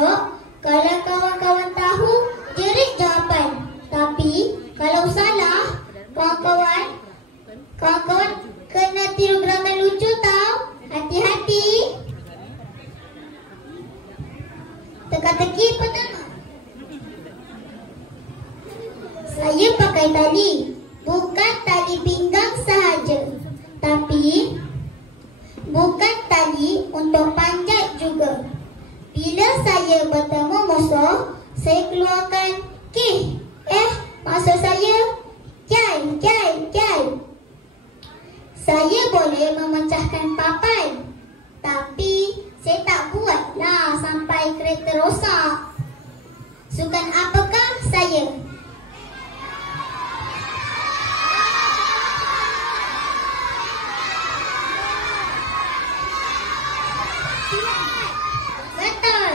tunjuk. Kalau kawan-kawan tahu, jerit jawapan. Tapi kalau salah, kawan-kawan kena tiru gerakan lucu tau. Hati-hati. Teka-teki pertama. Saya pakai tali. Bukan tali pinggang sahaja, tapi bukan tali untuk panjat juga. Bila saya bertemu musuh, saya keluarkan kih. Maksud saya jai. Saya boleh memecahkan papan, tapi saya tak buatlah sampai kereta rosak. Sukan apakah saya? Betul.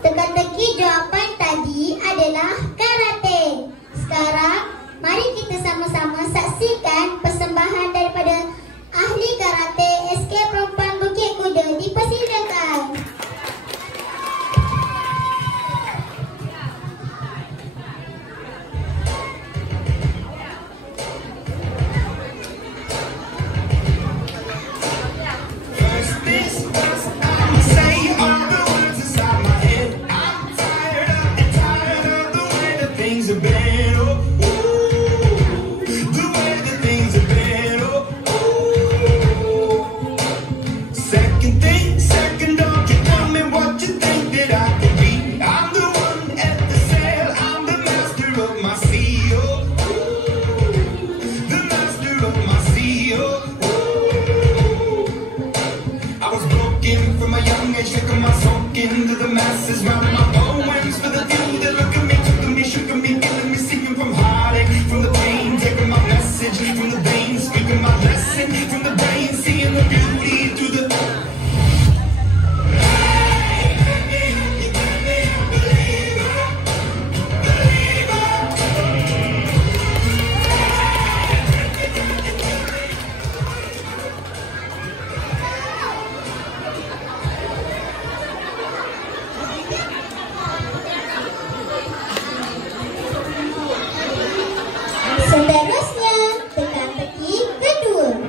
Teka-teki jawapan tadi adalah karate. Sekarang, mari kita sama-sama saksikan persembahan daripada ahli karate SK Perempuan Bukit Kuda. Dipersilakan. Into the masses, round my poems for the few that look at me, took me, shook me, killing me, singing from heartache, from the pain, taking my message from the veins, speaking my lesson from the brain, seeing the beauty through the. Seterusnya, teka-teki kedua.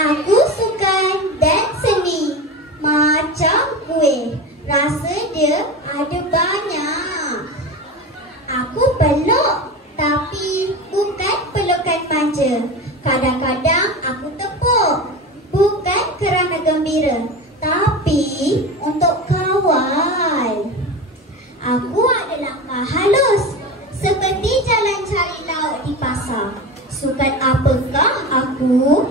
Aku sukan dan seni macam kuih. Rasa dia ada banyak. Aku peluk, tapi bukan pelukan manja. Kadang-kadang aku tepuk, bukan kerana gembira, tapi untuk kawal. Aku ada langkah halus, seperti jalan cari lauk di pasar. Sukan apakah aku?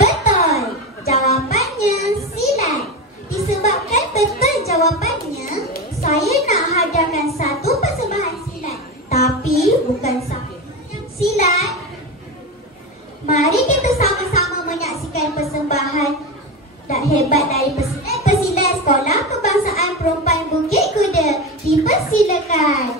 Betul. Jawapannya silat. Disebabkan betul jawapannya, saya nak hadiahkan satu persembahan silat. Tapi bukan satu yang silat. Mari kita sama-sama menyaksikan persembahan hebat dari pesilat Sekolah Kebangsaan Perempuan Bukit Kuda. Dipersilakan.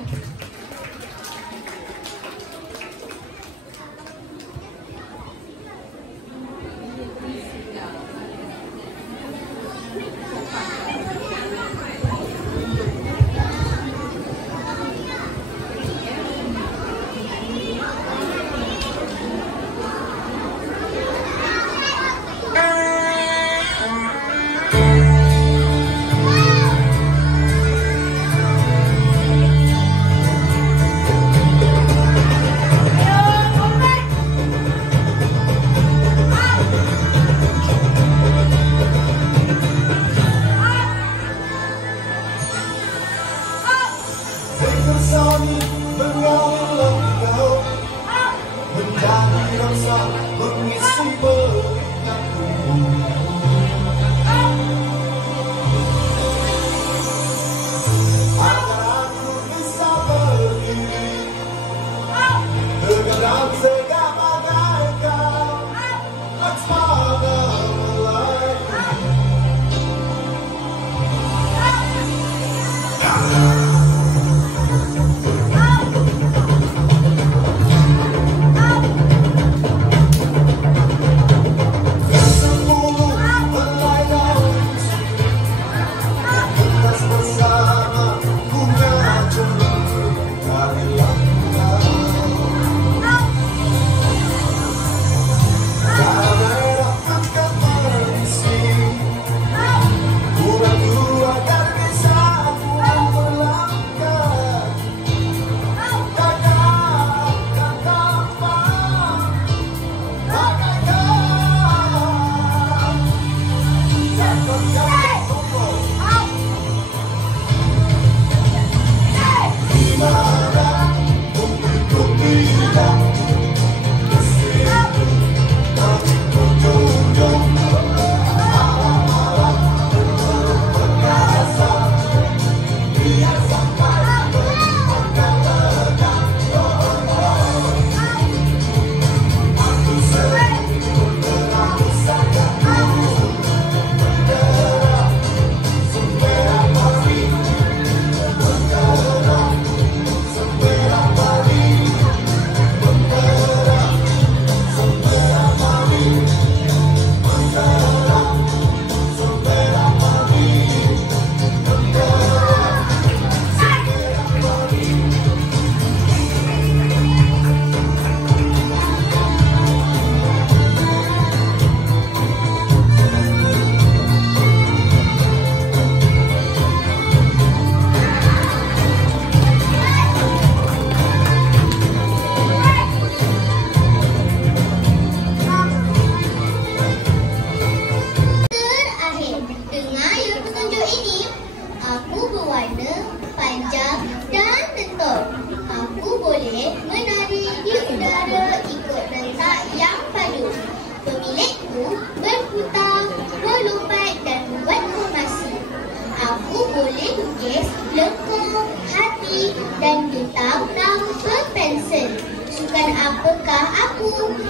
putih dan hitam tanpa pensel. Sukan apakah aku?